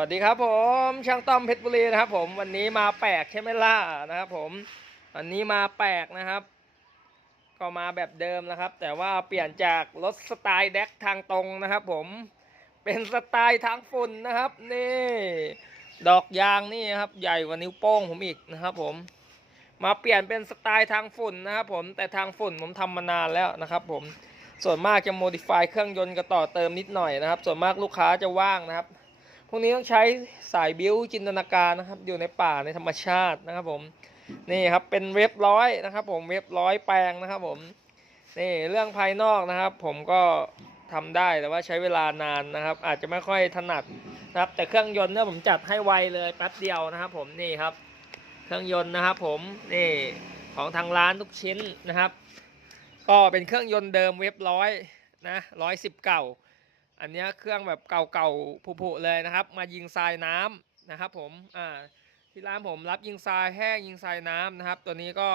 วัสดีครับผมช่างต้อมเพชรบุรีนะครับ ผมวันนี้มาแปลกใช่ไหมล่ะนะครับ ผมวันนี้มาแปลกนะครับ ก็มาแบบเดิมนะครับ แต่ว่าเปลี่ยนจากรถสไตล์แดกทางตรงนะครับ ผมเป็นสไตล์ทางฝุ่นนะครับนี่ ดอกยางนี่ครับ ใหญ่กว่านิ้วโป้งผมอีกนะครับ ผม มาเปลี่ยนเป็นสไตล์ทางฝุ่นนะครับ ผมแต่ทางฝุ่นผมทำมานานแล้วนะครับ ผมส่วนมากจะโมดิฟายเครื่องยนต์ก็ต่อเติมนิดหน่อยนะครับ ส่วนมากลูกค้าจะว่างนะครับ พวกนี้ต้องใช้สายบิ้วจินตนาการนะครับ อยู่ในป่าในธรรมชาตินะครับผมนี่ครับเป็นเว็บร้อยนะครับ ผมเว็บร้อยแปลงนะครับผมนี่เรื่องภายนอกนะครับ ผมก็ทำได้แต่ว่าใช้เวลานานนะครับ อาจจะไม่ค่อยถนัดนะครับ แต่เครื่องยนต์เนี่ยผมจัดให้ไวเลยแป๊บเดียวนะครับ ผมนี่ครับ เครื่องยนต์นะครับผมนี่ของทางร้านทุกชิ้นนะครับ ก็เป็นเครื่องยนต์เดิมเว็บร้อยนะร้อยสิบเก่า อันนี้เครื่องแบบเก่าๆผุๆเลยนะครับ มายิงทรายน้ำนะครับ ผมอ่าที่ร้านผมรับยิงทรายแห้งยิงทรายน้ำนะครับ ตัวนี้ก็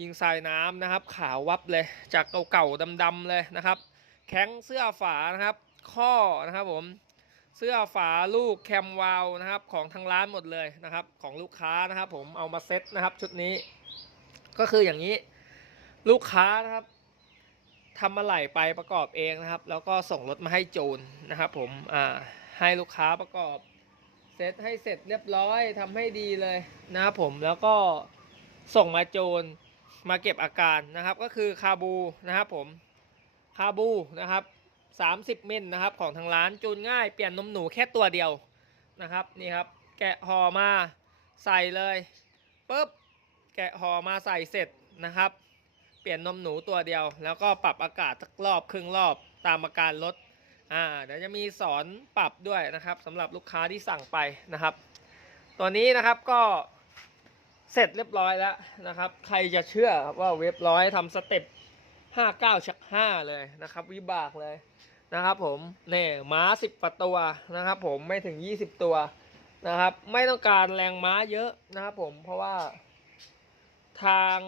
ยิงทรายน้ำนะครับ ขาววับเลยจากเก่าๆดำๆเลยนะครับ แข้งเสื้อฝานะครับ ข้อนะครับผมเสื้อฝาลูกแคมวาลนะครับ ของทางร้านหมดเลยนะครับ ของลูกค้านะครับ ผมเอามาเซ็ตนะครับ ชุดนี้ ก็คืออย่างนี้ ลูกค้านะครับ ทำมาไหลไปประกอบเองนะครับ แล้วก็ส่งรถมาให้จูนนะครับ ผมอ่าให้ลูกค้าประกอบเสร็จให้เสร็จเรียบร้อยทำให้ดีเลยนะครับผมแล้วก็ส่งมาจูนมาเก็บอาการนะครับ ก็คือคาบูนะครับผมคาบูนะครับ30มิลนะครับของทางร้านจูนง่ายเปลี่ยนนมหนูแค่ตัวเดียวนะครับนี่ครับ แกะห่อมาใส่เลยปุ๊บแกะห่อมาใส่เสร็จนะครับ ปลี่ยนนมหนูตัวเดียว แล้วก็ปรับอากาศสักรอบครึ่งรอบตามอาการรถอ่าเดี๋ยวจะมีสอนปรับด้วยนะครับสำหรับลูกค้าที่สั่งไปนะครับ ตัวนี้นะครับก็เสร็จเรียบร้อยแล้วนะครับ ใครจะเชื่อว่าเว็บร้อยทำสเต็ป59ชัก5เลยนะครับ วิบากเลยนะครับผมเนี่ยม้า 10ปตัวนะครับผมไม่ถึง 20 ตัวนะครับ ไม่ต้องการแรงม้าเยอะนะครับผมเพราะว่า ทาง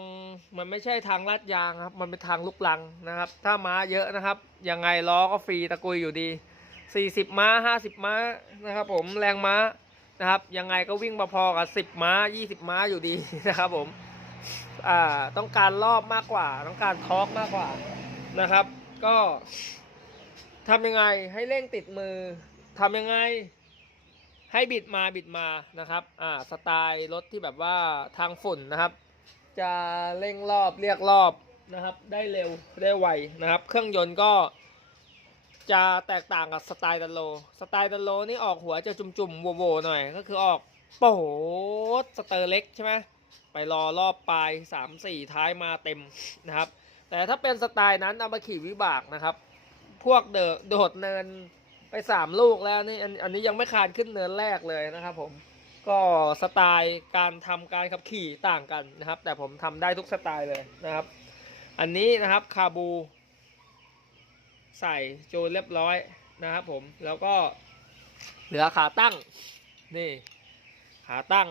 มันไม่ใช่ทางลาดยางครับ มันเป็นทางลูกลังนะครับ ถ้าม้าเยอะนะครับ ยังไงล้อก็ฟรีตะกุยอยู่ดี 40 ม้า 50 ม้านะครับ ผมแรงม้านะครับ ยังไงก็วิ่งพอๆกับ 10 ม้า 20 ม้าอยู่ดีนะครับผมอ่าต้องการรอบมากกว่า ต้องการทอร์กมากกว่านะครับ ก็ทำยังไงให้เร่งติดมือทำยังไงให้บิดมาบิดมานะครับ อ่า สไตล์รถที่แบบว่าทางฝุ่นนะครับ จะเร่งรอบเรียกรอบนะครับ ได้เร็วได้ไวนะครับ เครื่องยนต์ก็จะแตกต่างกับสไตล์ดันโล สไตล์ดันโลนี่ออกหัวจะจุ่มๆโวๆหน่อย ก็คือออกโป๊ดสเตอร์เล็กใช่ไหมไปรอรอบปลาย3 4ท้ายมาเต็มนะครับ แต่ถ้าเป็นสไตล์นั้นเอามาขี่วิบากนะครับ พวกเดอโดดเนินไป3ลูกแล้วนี่อันอันนี้ยังไม่คานขึ้นเนินแรกเลยนะครับผม ก็สไตล์การทำการขับขี่ต่างกันนะครับ แต่ผมทำได้ทุกสไตล์เลยนะครับ อันนี้นะครับคาบู ใส่โจนเรียบร้อยนะครับผมแล้วก็เหลือขาตั้งนี่ขาตั้ง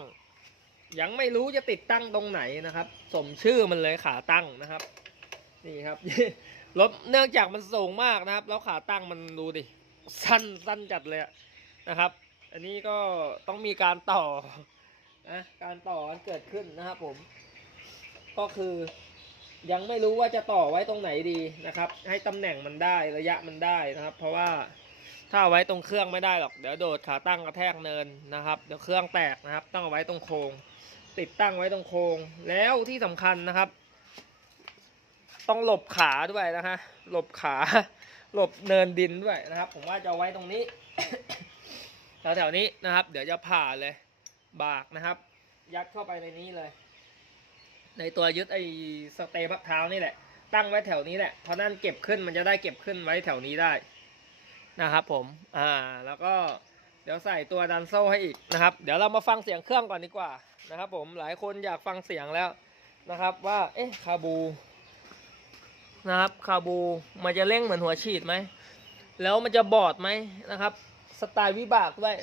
ยังไม่รู้จะติดตั้งตรงไหนนะครับ สมชื่อมันเลยขาตั้งนะครับ นี่ครับรถเนื่องจากมันสูงมากนะครับ แล้วขาตั้งมันดูดิสั้นสั้นจัดเลยนะครับ อันนี้ก็ต้องมีการต่อนะการต่อกันเกิดขึ้นนะครับผม ก็คือยังไม่รู้ว่าจะต่อไว้ตรงไหนดีนะครับ ให้ตำแหน่งมันได้ระยะมันได้นะครับ เพราะว่าถ้าไว้ตรงเครื่องไม่ได้หรอกเดี๋ยวโดดขาตั้งกระแทกเนินนะครับเดี๋ยวเครื่องแตกนะครับ ต้องเอาไว้ตรงโครงติดตั้งไว้ตรงโครงแล้วที่สำคัญนะครับ ต้องหลบขาด้วยนะฮะหลบขาหลบเนินดินด้วยนะครับ ผมว่าจะไว้ตรงนี้ แถวๆนี้นะครับ เดี๋ยวจะผ่าเลยบากนะครับ ยัดเข้าไปในนี้เลย ในตัวยึดไอ้สเตย์พักเท้านี่แหละ ตั้งไว้แถวนี้แหละเพราะนั่นเก็บขึ้นมันจะได้เก็บขึ้นไว้แถวนี้ได้นะครับ ผมอ่าแล้วก็เดี๋ยวใส่ตัวดันโซ่ให้อีกนะครับ เดี๋ยวเรามาฟังเสียงเครื่องก่อนดีกว่านะครับ ผมหลายคนอยากฟังเสียงแล้วนะครับ ว่าเอ๊ะคาบูนะครับคาบูมันจะเร่งเหมือนหัวฉีดไหมแล้วมันจะบอดไหมนะครับ สไตล์วิบากด้วย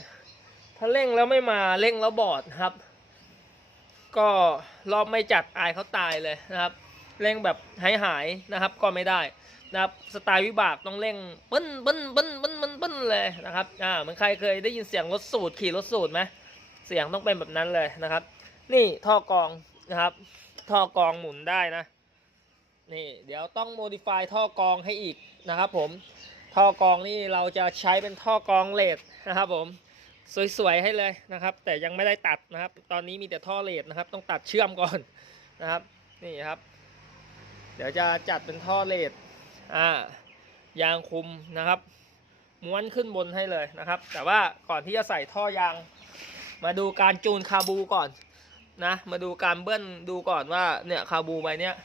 ถ้าเร่งแล้วไม่มาเร่งแล้วบอดครับ ก็รอบไม่จัดอายเขาตายเลยนะครับ เร่งแบบหายหายๆนะครับ ก็ไม่ได้นะครับสไตล์วิบากต้องเร่งปึ้นปึ้นปึ้นปึ้นปึ้นปึ้นเลยนะครับอ่าเหมือนใครเคยได้ยินเสียงรถสูตรขี่รถสูตรไหมเสียงต้องเป็นแบบนั้นเลยนะครับ นี่ท่อกรองนะครับ ท่อกรองหมุนได้นะนี่เดี๋ยวต้องโมดิฟายท่อกรองให้อีกนะครับผม ท่อกรองนี่เราจะใช้เป็นท่อกรองเลดนะครับผมสวยๆให้เลยนะครับ แต่ยังไม่ได้ตัดนะครับ ตอนนี้มีแต่ท่อเลดนะครับ ต้องตัดเชื่อมก่อนนะครับนี่ครับ เดี๋ยวจะจัดเป็นท่อเลดอ่ายางคุมนะครับ ม้วนขึ้นบนให้เลยนะครับ แต่ว่าก่อนที่จะใส่ท่อยาง มาดูการจูนคาบูก่อนนะ มาดูการเบิ้ลดูก่อนว่าเนี่ยคาบูใบเนี้ย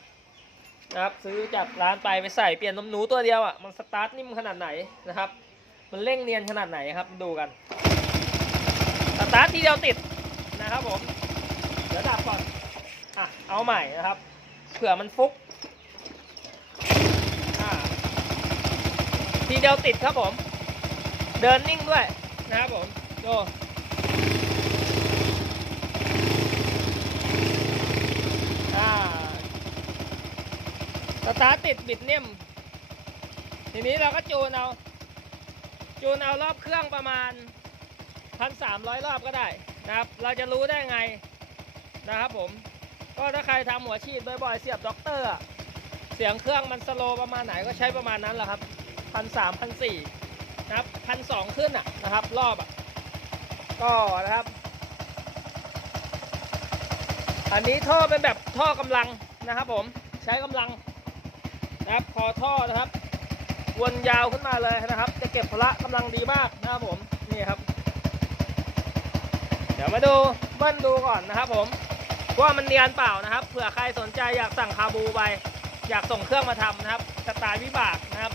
นะครับซื้อจากร้านไปไปใส่เปลี่ยนน้ำหนูตัวเดียวอะมันสตาร์ทนิ่มขนาดไหนนะครับ มันเร่งเนียนขนาดไหนครับดูกันสตาร์ททีเดียวติดนะครับผมเดี๋ยวดับก่อนอะเอาใหม่นะครับเผื่อมันฟุกทีเดียวติดครับผม เดินนิ่งด้วยนะครับผมดูอ่า ส ตาร์ติดบิดเนิ่มทีนี้เราก็จูนเอา จูนเอารอบเครื่องประมาณพันสามร้อยรอบก็ได้นะครับ เราจะรู้ได้ไงนะครับผม ก็ถ้าใครทำหัวฉีดบ่อยๆเสียบด็อกเตอร์ เสียงเครื่องมันสโลประมาณไหนก็ใช้ประมาณนั้นแหละครับพันสามพันสี่นะครับพันสองขึ้นอะนะครับ รอบอะก็นะครับ อันนี้ท่อเป็นแบบท่อกำลังนะครับผมใช้กำลัง นะครับ คอท่อนะครับ วนยาวขึ้นมาเลยนะครับ จะเก็บพละกำลังดีมากนะครับผมนี่ครับ เดี๋ยวมาดูเบิ้ลดูก่อนนะครับ ผมว่ามันเนียนเปล่านะครับเผื่อใครสนใจอยากสั่งคาบูไปอยากส่งเครื่องมาทำนะครับสไตล์วิบากนะครับ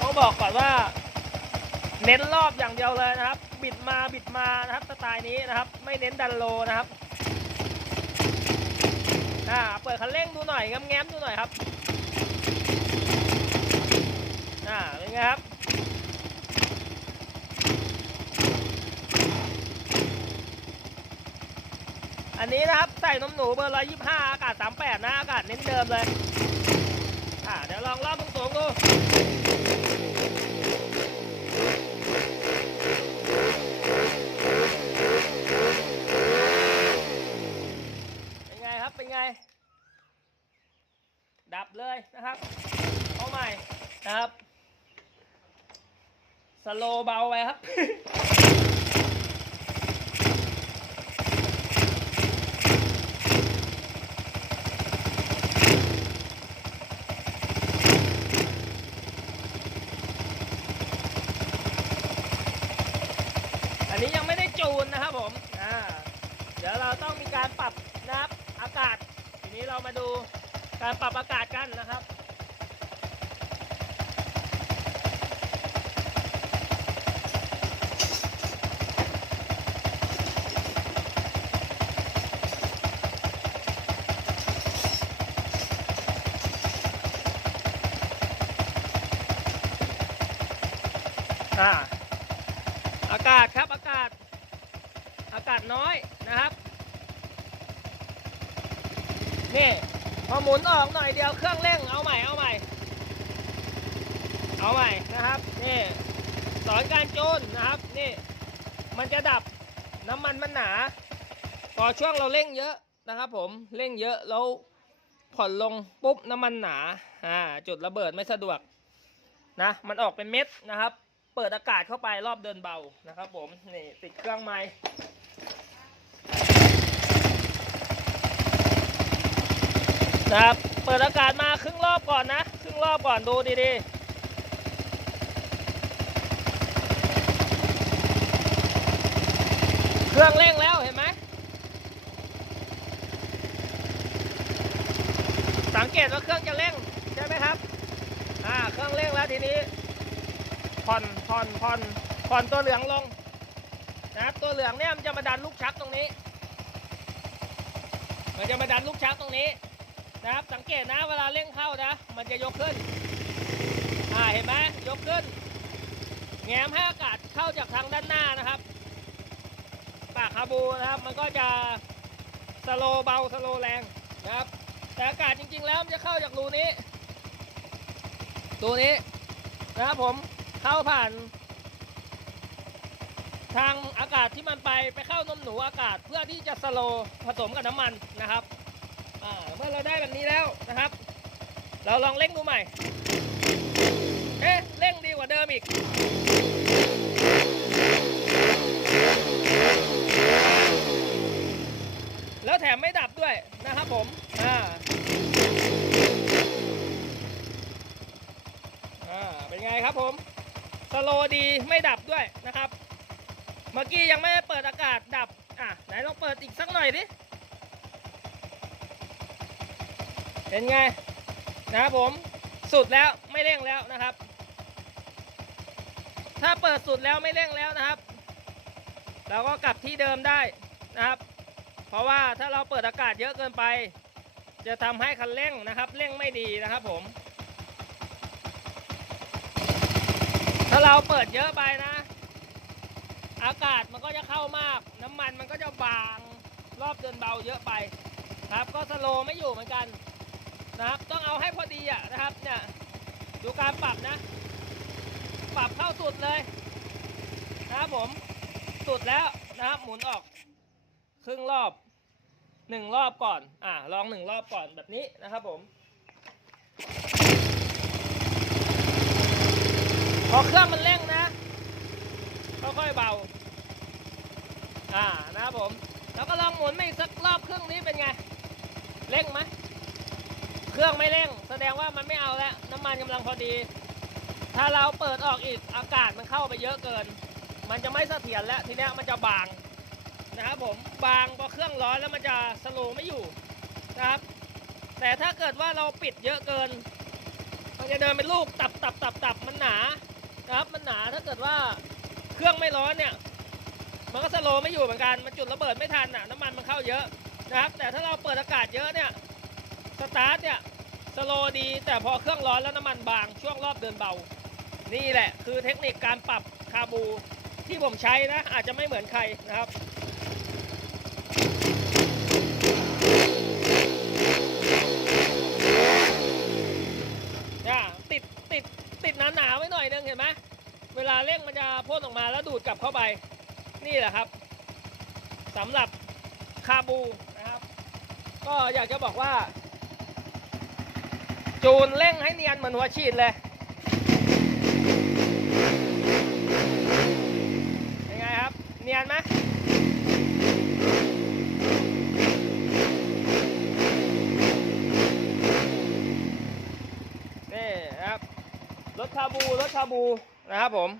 ต้องบอกก่อนว่า เน้นรอบอย่างเดียวเลยนะครับ บิดมาบิดมานะครับสไตล์นี้นะครับ ไม่เน้นดันโลนะครับอ่าเปิดคันเร่งดูหน่อยแง้มๆดูหน่อยครับอ่า เป็นไงครับอันนี้นะครับใส่นมหนูเบอร์125อากาศ38นะอากาศเน้นเดิมเลย อ่าเดี๋ยวลองรอบสูงๆดูเป็นไงครับเป็นไง ดับเลยนะครับเอาใหม่นะครับ โลเบาไปครับ อันนี้ยังไม่ได้จูนนะครับผม อ่า เดี๋ยวเราต้องมีการปรับนะครับอากาศ ทีนี้เรามาดูการปรับอากาศกันนะครับ อ่าอากาศครับอากาศ อากาศน้อยนะครับ นี่พอหมุนออกหน่อยเดียวเครื่องเร่งเอาใหม่เอาใหม่ เอาใหม่นะครับนี่สอนการจูนนะครับนี่มันจะดับน้ำมันมันหนาพอช่วงเราเร่งเยอะนะครับผมเร่งเยอะแล้วผ่อนลงปุ๊บน้ำมันหนาอ่าจุดระเบิดไม่สะดวกนะมันออกเป็นเม็ดนะครับ เปิดอากาศเข้าไปรอบเดินเบานะครับผมนี่ติดเครื่องไม้นะครับเปิดอากาศมาครึ่งรอบก่อนนะครึ่งรอบก่อนดูดีๆเครื่องเร่งแล้วเห็นไหมสังเกตว่าเครื่องจะเร่งใช่ไหมครับอ่าเครื่องเร่งแล้วทีนี้ ผ่อนผ่อนผ่อนผ่อนตัวเหลืองลงนะครับตัวเหลืองเนี่ยมันจะมาดันลูกชักตรงนี้ มันจะมาดันลูกชักตรงนี้นะครับสังเกตนะเวลาเร่งเข้านะ มันจะยกขึ้นอ่าเห็นไหมยกขึ้น แง้มให้อากาศเข้าจากทางด้านหน้านะครับปากคาบูนะครับมันก็จะสโลเบาสโลแรงนะครับ แต่อากาศจริง ๆ แล้วมันจะเข้าจากรูนี้ตัวนี้นะครับผม เข้าผ่าน ทางอากาศที่มันไปไปเข้านมหนูอากาศเพื่อที่จะสโลผสมกับน้ำมันนะครับเมื่อเราได้แบบนี้แล้วนะครับ เราลองเร่งดูใหม่เอ๊ะเร่งดีกว่าเดิมอีกแล้วแถมไม่ดับด้วยนะครับผม อ่า อ่า เป็นไงครับผม โลดีไม่ดับด้วยนะครับ เมื่อกี้ยังไม่ได้เปิดอากาศดับ อะ ไหนลองเปิดอีกสักหน่อยดิเป็นไงนะครับผมสุดแล้วไม่เร่งแล้วนะครับ ถ้าเปิดสุดแล้วไม่เร่งแล้วนะครับ เราก็กลับที่เดิมได้นะครับ เพราะว่าถ้าเราเปิดอากาศเยอะเกินไป จะทำให้คันเร่งนะครับ เร่งไม่ดีนะครับผม ถ้า เราเปิดเยอะไปนะ อากาศมันก็จะเข้ามาก น้ำมันมันก็จะบางรอบเดินเบาเยอะไป ครับ ก็สโลว์ไม่อยู่เหมือนกันนะครับ ต้องเอาให้พอดีอะนะครับเนี่ยดูการปรับนะ ปรับเข้าสุดเลยนะครับผมสุดแล้วนะครับหมุนออก ครึ่งรอบหนึ่งรอบก่อน อ่าลองหนึ่งรอบก่อนแบบนี้นะครับผม พอเครื่องมันเร่งนะค่อยๆเบา อ่านะครับผม แล้วก็ลองหมุนมาอีกสักรอบเครึ่องนี้เป็นไง เร่งไหมเครื่องไม่เร่ง แสดงว่ามันไม่เอาแล้ว น้ำมันกำลังพอดี ถ้าเราเปิดออกอีกอากาศมันเข้าไปเยอะเกิน มันจะไม่เสถียรแล้วทีนี้มันจะบางนะครับผมบางพอเครื่องร้อนแล้วมันจะสโลว์ไม่อยู่นะครับ แต่ถ้าเกิดว่าเราปิดเยอะเกิน มันจะเดินเป็นลูกตับตับตับตับมันหนา นะครับมันหนาถ้าเกิดว่าเครื่องไม่ร้อนเนี่ย มันก็สโลไม่อยู่เหมือนกันมันจุดระเบิดไม่ทันอะน้ำมันมันเข้าเยอะนะครับ แต่ถ้าเราเปิดอากาศเยอะเนี่ยสตาร์ทเนี่ยสโลดี แต่พอเครื่องร้อนแล้วน้ำมันบางช่วงรอบเดินเบา นี่แหละ คือเทคนิคการปรับคาบูที่ผมใช้นะ อาจจะไม่เหมือนใครนะครับเนี่ยติดติดติด หนาๆไว้หน่อยนึงเห็นไหมเวลาเร่งมันจะพ่นออกมาแล้วดูดกลับเข้าไป นี่แหละครับสำหรับคาบูนะครับ ก็อยากจะบอกว่า จูนเร่งให้เนียนเหมือนหัวฉีดเลยเป็นไงครับ เนียนไหม ถคาบูรถคาบูนะครับผม